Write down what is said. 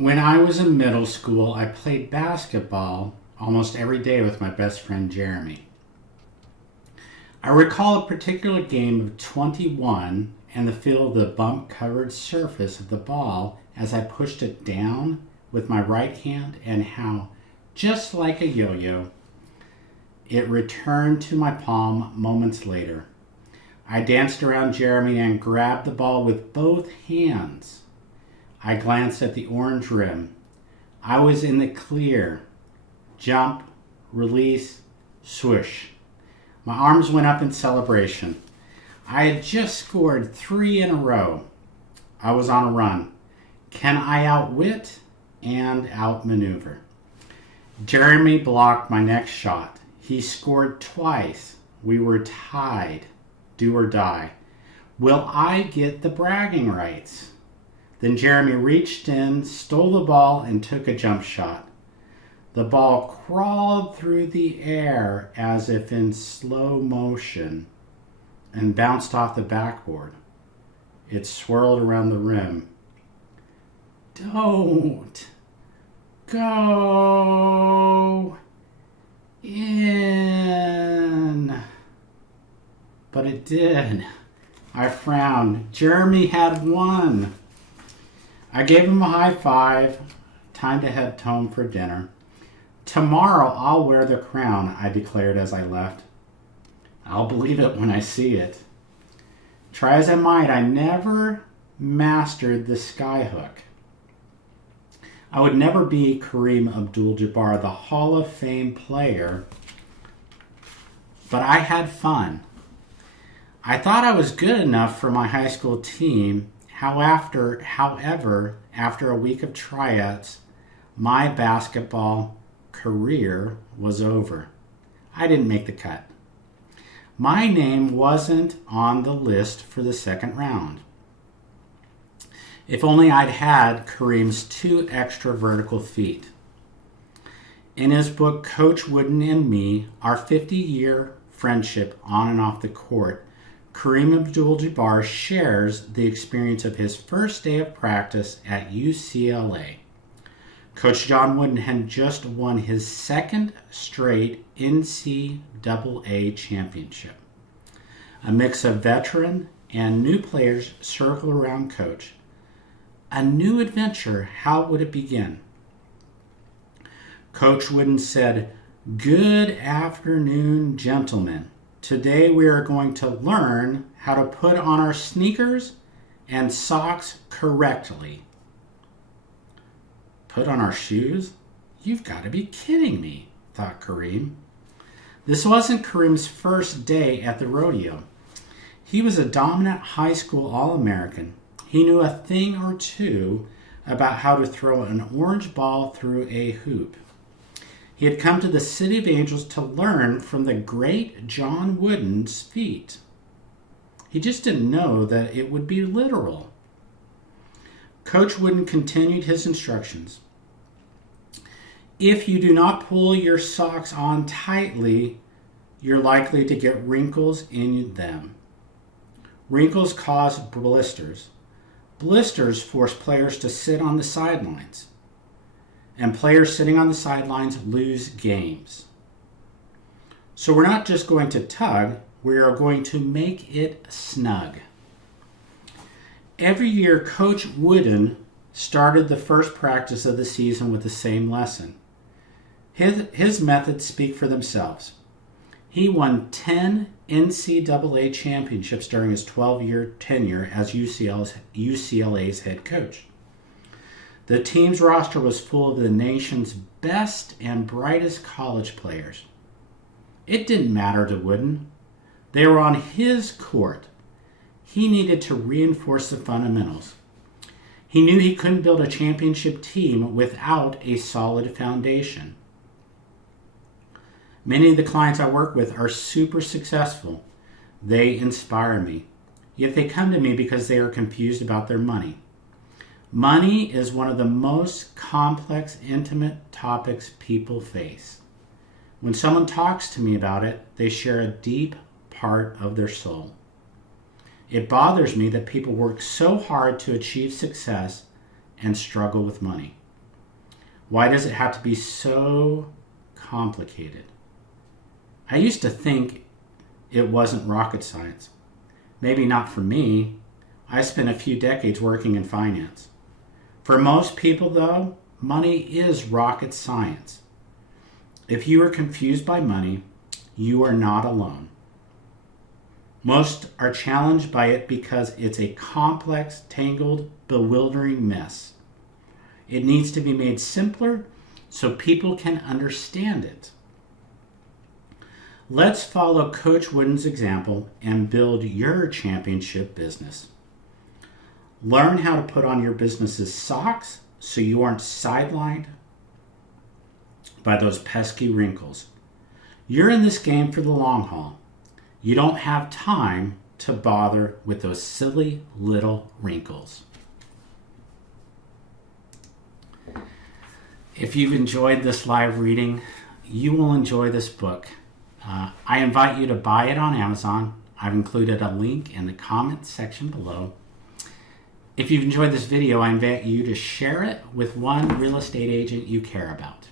When I was in middle school, I played basketball almost every day with my best friend Jeremy. I recall a particular game of 21 and the feel of the bump-covered surface of the ball as I pushed it down with my right hand, and how, just like a yo-yo, it returned to my palm moments later. I danced around Jeremy and grabbed the ball with both hands. I glanced at the orange rim. I was in the clear. Jump, release, swoosh. My arms went up in celebration. I had just scored 3 in a row. I was on a run. Can I outwit and outmaneuver? Jeremy blocked my next shot. He scored twice. We were tied. Do or die. Will I get the bragging rights? Then Jeremy reached in, stole the ball, and took a jump shot. The ball crawled through the air as if in slow motion and bounced off the backboard. It swirled around the rim. Don't go in. But it did. I frowned. Jeremy had won. I gave him a high five. Time to head home for dinner. Tomorrow I'll wear the crown, I declared as I left. I'll believe it when I see it. Try as I might, I never mastered the skyhook. I would never be Kareem Abdul-Jabbar, the Hall of Fame player, but I had fun. I thought I was good enough for my high school team. However, after a week of tryouts, my basketball career was over. I didn't make the cut. My name wasn't on the list for the second round. If only I'd had Kareem's 2 extra vertical feet. In his book, Coach Wooden and Me, Our 50-Year Friendship on and Off the Court, Kareem Abdul-Jabbar shares the experience of his first day of practice at UCLA. Coach John Wooden had just won his 2nd straight NCAA championship. A mix of veteran and new players circled around Coach. A new adventure, how would it begin? Coach Wooden said, "Good afternoon, gentlemen. Today we are going to learn how to put on our sneakers and socks correctly." Put on our shoes? You've got to be kidding me, thought Kareem. This wasn't Kareem's first day at the rodeo. He was a dominant high school All-American. He knew a thing or two about how to throw an orange ball through a hoop. He had come to the City of Angels to learn from the great John Wooden's feet. He just didn't know that it would be literal. Coach Wooden continued his instructions. If you do not pull your socks on tightly, you're likely to get wrinkles in them. Wrinkles cause blisters. Blisters force players to sit on the sidelines. And players sitting on the sidelines lose games. So we're not just going to tug, we are going to make it snug. Every year, Coach Wooden started the first practice of the season with the same lesson. His methods speak for themselves. He won 10 NCAA championships during his 12-year tenure as UCLA's head coach. The team's roster was full of the nation's best and brightest college players. It didn't matter to Wooden. They were on his court. He needed to reinforce the fundamentals. He knew he couldn't build a championship team without a solid foundation. Many of the clients I work with are super successful. They inspire me. Yet they come to me because they are confused about their money. Money is one of the most complex, intimate topics people face. When someone talks to me about it, they share a deep part of their soul. It bothers me that people work so hard to achieve success and struggle with money. Why does it have to be so complicated? I used to think it wasn't rocket science. Maybe not for me. I spent a few decades working in finance. For most people, though, money is rocket science. If you are confused by money, you are not alone. Most are challenged by it because it's a complex, tangled, bewildering mess. It needs to be made simpler so people can understand it. Let's follow Coach Wooden's example and build your championship business. Learn how to put on your business's socks so you aren't sidelined by those pesky wrinkles. You're in this game for the long haul. You don't have time to bother with those silly little wrinkles. If you've enjoyed this live reading, you will enjoy this book. I invite you to buy it on Amazon. I've included a link in the comment section below. If you've enjoyed this video, I invite you to share it with one real estate agent you care about.